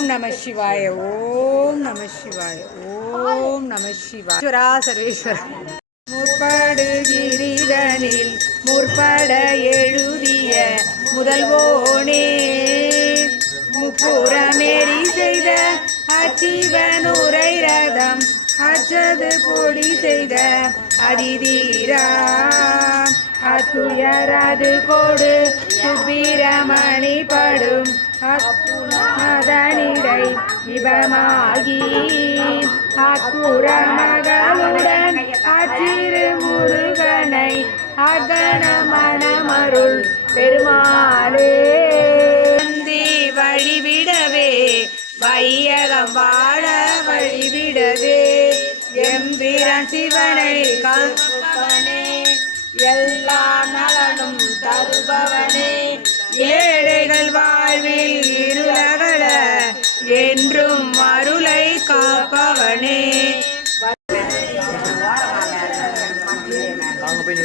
ஓம் நம சிவாய ஓம் நம சிவாய ஓம் நம சிவாய. ஈஸ்வரா சர்வேஸ்வரா. முற்படு கிரிதனில் முற்பட எழுதிய முதல்வோனே. முப்புறமேறி செய்த அச்சிவனுரை ரதம் அச்சது பொடி செய்த அதிதீரா. அத்துயரது கொடு சுப்பிரமணி படும் அதனிடை இபமாகி அக்குற மகளுடன் அச்சிறு முருகனை அகன மனமருள் பெருமாளே. வந்தி வழிவிடவே வையகம் வாழ வழிவிடவே எம்பிரான் சிவனை கல்பவனே எல்லா நலனும் தருபவனே. ஏழைகள் வாழ்வில் இருளகல என்றும் அருளை காப்பவனே. வாங்க போய்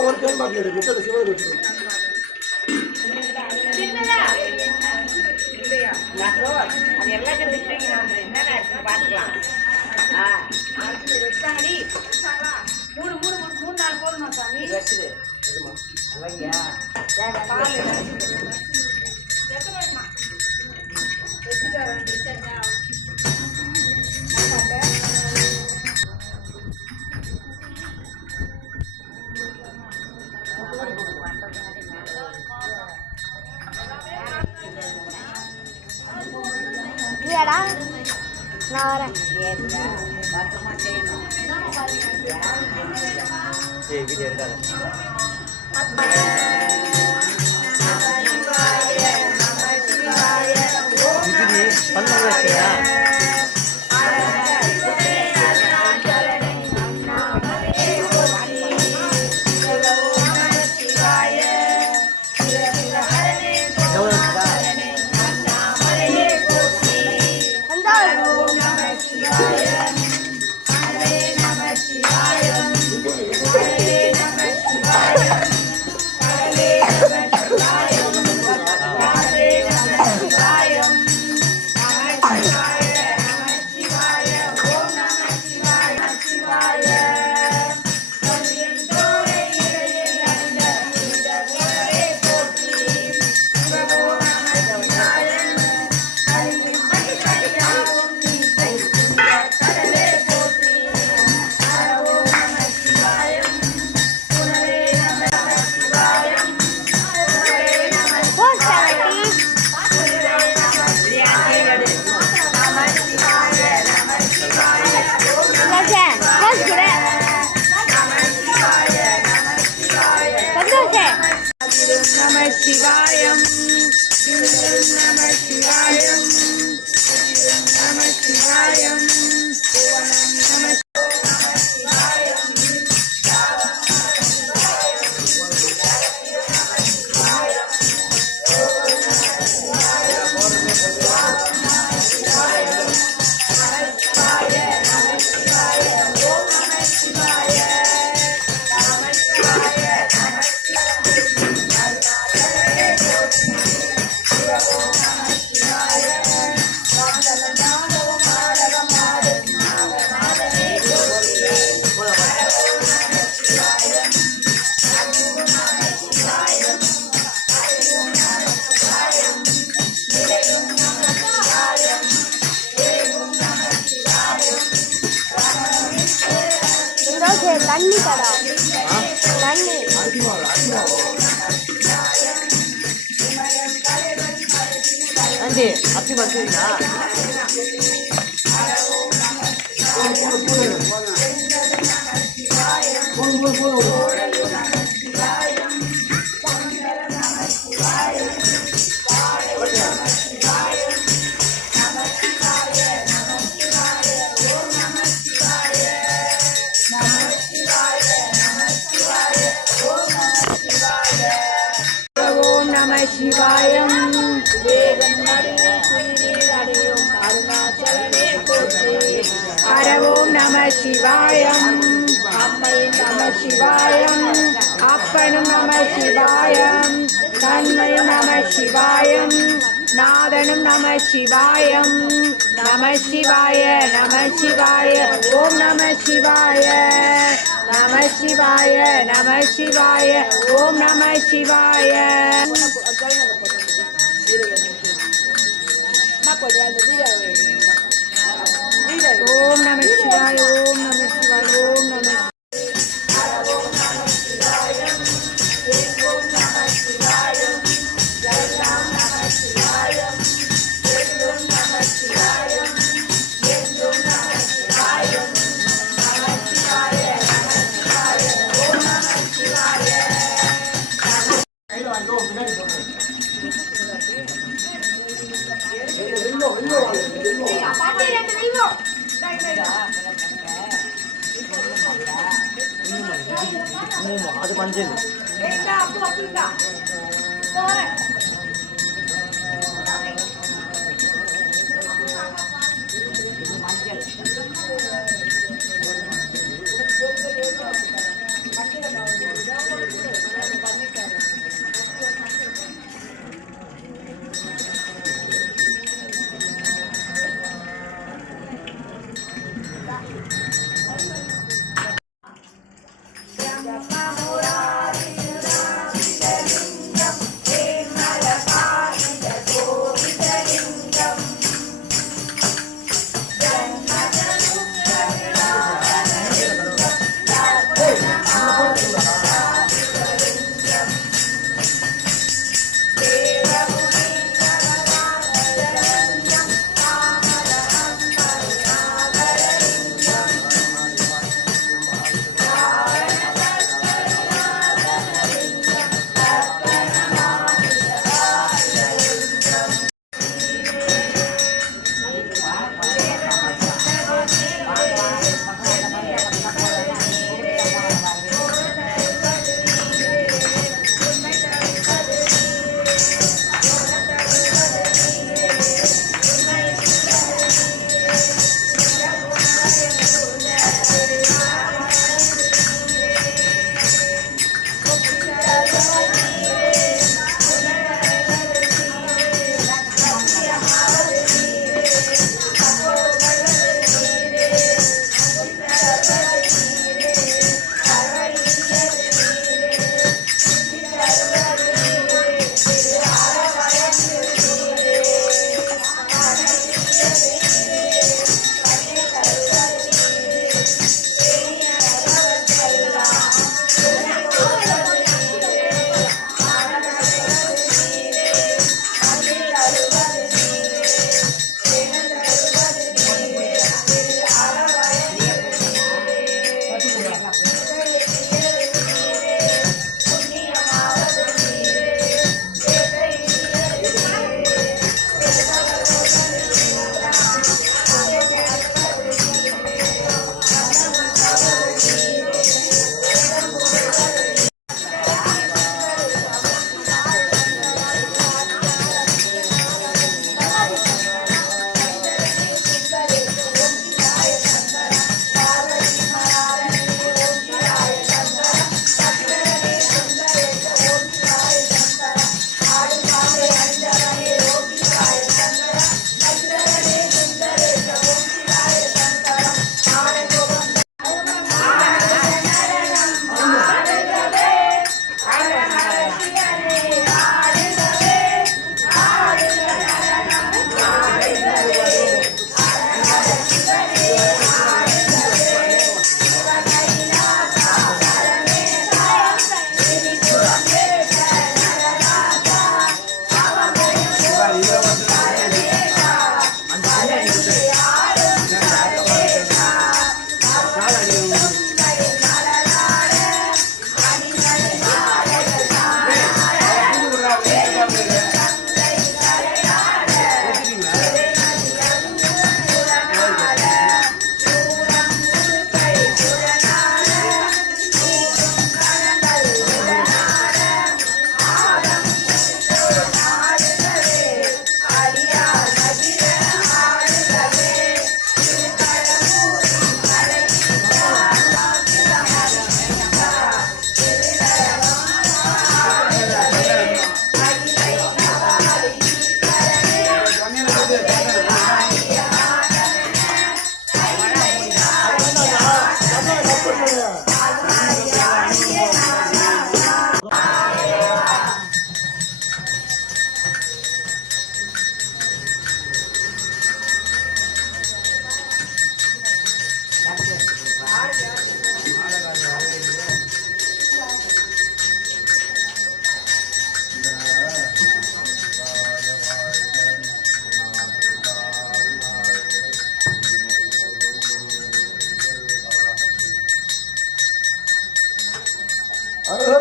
ஒரு தேன் பாட்டில் சிவன் அது எல்லாத்தையும் விட்டுறீங்க நான் ஆ. ஆ மூணு மூணு மூணு நாள் போதுமா சாமி? வச்சுது ஐயா பால் இல்லையாடா நான் வரேன். Eh, video yang dalam. தண்ணி ஆண்டி அத்தி வச்சுருக்கீங்களா போதும் போதும் போதும் நம சிவாயம். அம்மையும் நம சிவாயம். அப்பனும் நம சிவாயம். தன்மையும் நம சிவாயம். நாதனும் நம சிவாயம். நம சிவாய நம சிவாய. ஓம் நம சிவாய. நம சிவாய நம சிவாய. ஓம் நம சிவாய. ஓம் நம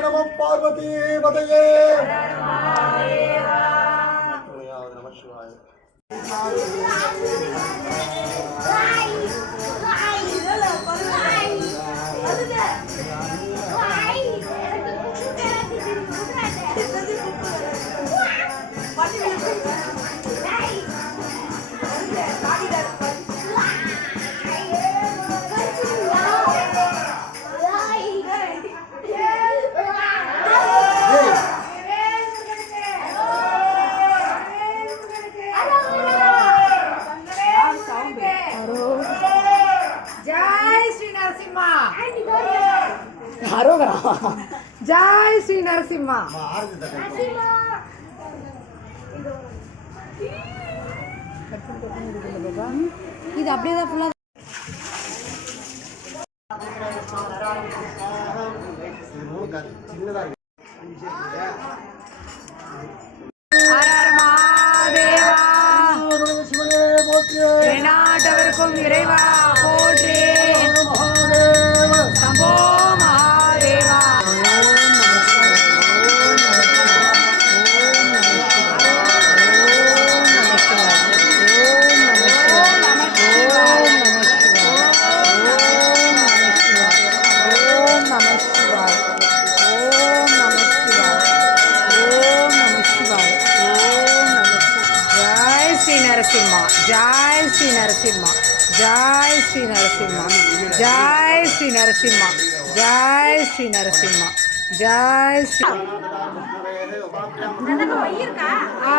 ஹர நம பார்வதி பதையே நம சிவாய ஜாய் இது அப்படியே தான் ஃபுல்லாக ஜாய் ஸ்ரீ நரசிம்மா. ஜாய் ஸ்ரீ நரசிம்மா. ஜாய் ஸ்ரீ நரசிம்மா. ஜாய் ஸ்ரீ ஆ.